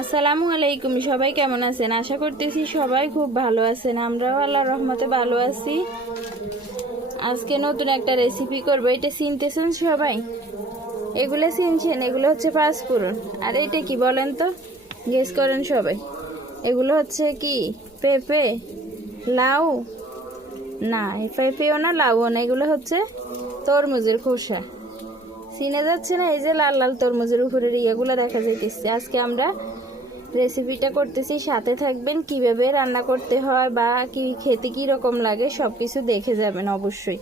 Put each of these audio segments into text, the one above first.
আসসালামু আলাইকুম। সবাই কেমন আছেন? আশা করতেছি সবাই খুব ভালো আছেন। আমরাও আল্লাহর রহমতে ভালো আছি। আজকে নতুন একটা রেসিপি করবো। এটা চিনতেছেন সবাই? এগুলো চিনছেন? এগুলো হচ্ছে পাঁচফোড়ন। আর এটা কি বলেন তো? গেস করেন সবাই। এগুলো হচ্ছে কি? পেঁপে, লাউ? না, পেঁপেও না, লাউও না। এগুলো হচ্ছে তরমুজের খোসা। চিনে যাচ্ছে না? এই যে লাল লাল তরমুজের উপরের ইয়েগুলো দেখা যাইতেছে। আজকে আমরা রেসিপিটা করতেছি, সাথে থাকবেন। কিভাবে রান্না করতে হয় বা কি খেতে কি রকম লাগে সবকিছু দেখে যাবেন অবশ্যই।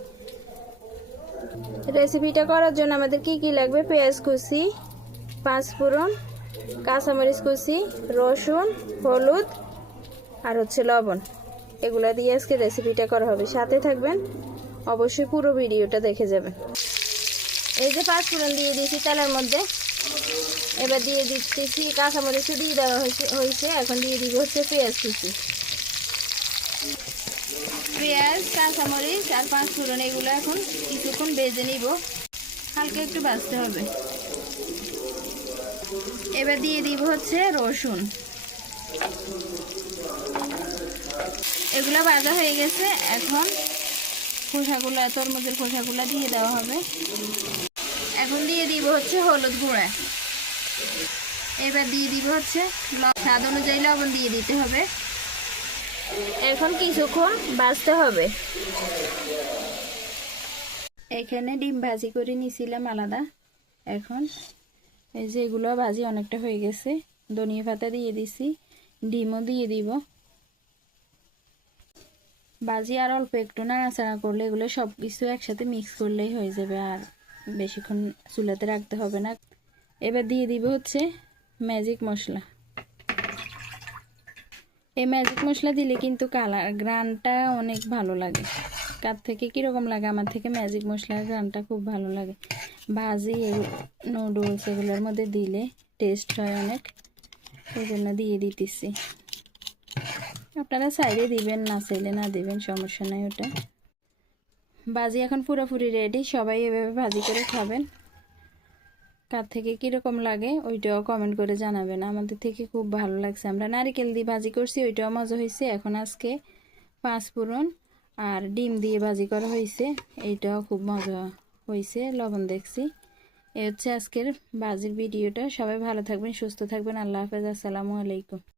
রেসিপিটা করার জন্য আমাদের কি কি লাগবে? পেঁয়াজ কুচি, পাঁচফোড়ন, কাঁচামরিচ কুচি, রসুন, হলুদ আর হচ্ছে লবণ। এগুলা দিয়ে আজকে রেসিপিটা করা হবে। সাথে থাকবেন অবশ্যই, পুরো ভিডিওটা দেখে যাবেন। এই যে পাঁচফোড়ন দিয়ে দিয়েছি তেলের মধ্যে। এবার দিয়ে দিতেছি কাঁচামরিচও দিয়ে দেওয়া হয়েছে। এখন দিয়ে দিব হচ্ছে পেঁয়াজ কুচি। পেঁয়াজ, কাঁচামরিচ আর পাঁচফোড়ন এগুলো এখন কিছুক্ষণ ভেজে নিব। হালকা একটু ভাজতে হবে। এবার দিয়ে দিব হচ্ছে রসুন। এগুলো ভাজা হয়ে গেছে। এখন খোসাগুলো, তরমুজের খোসাগুলো দিয়ে দেওয়া হবে। এখন দিয়ে দিব হচ্ছে হলুদ গুঁড়া। এবার দিয়ে দিব হচ্ছে স্বাদ অনুযায়ী লবণ দিয়ে দিতে হবে। এখন কিছুক্ষণ ভাজতে হবে। এখানে ডিম ভাজি করে নিয়েছিলাম আলাদা। এখন এই যে এগুলো ভাজি অনেকটা হয়ে গেছে। ধনিয়া পাতা দিয়ে দিছি, ডিমও দিয়ে দিব। ভাজি আর অল্প একটু নাড়াচাড়া করলে এগুলো সব কিছু একসাথে মিক্স করলেই হয়ে যাবে, আর বেশিক্ষণ চুলাতে রাখতে হবে না। এবার দিয়ে দিব হচ্ছে ম্যাজিক মশলা। এই ম্যাজিক মশলা দিলে কিন্তু কালার গ্রানটা অনেক ভালো লাগে। কার থেকে কীরকম লাগে? আমার থেকে ম্যাজিক মশলার গ্রানটা খুব ভালো লাগে। ভাজি নুডলস এগুলোর মধ্যে দিলে টেস্ট হয় অনেক, ওই জন্য দিয়ে দিতেছি। আপনারা চাইলে দিবেন, না চাইলে না দিবেন, সমস্যা নাই ওটা। ভাজি এখন পুরোপুরি রেডি। সবাই এভাবে ভাজি করে খাবেন। কার থেকে কীরকম লাগে ওইটাও কমেন্ট করে জানাবেন। আমাদের থেকে খুব ভালো লাগছে। আমরা নারকেল দিয়ে ভাজি করছি, ওইটাও মজা হয়েছে। এখন আজকে পাঁচফোড়ন আর ডিম দিয়ে ভাজি করা হয়েছে, এইটাও খুব মজা হয়েছে। লবণ দেখছি। এই হচ্ছে আজকের ভাজির ভিডিওটা। সবাই ভালো থাকবেন, সুস্থ থাকবেন। আল্লাহ হাফেজ। আসসালামু আলাইকুম।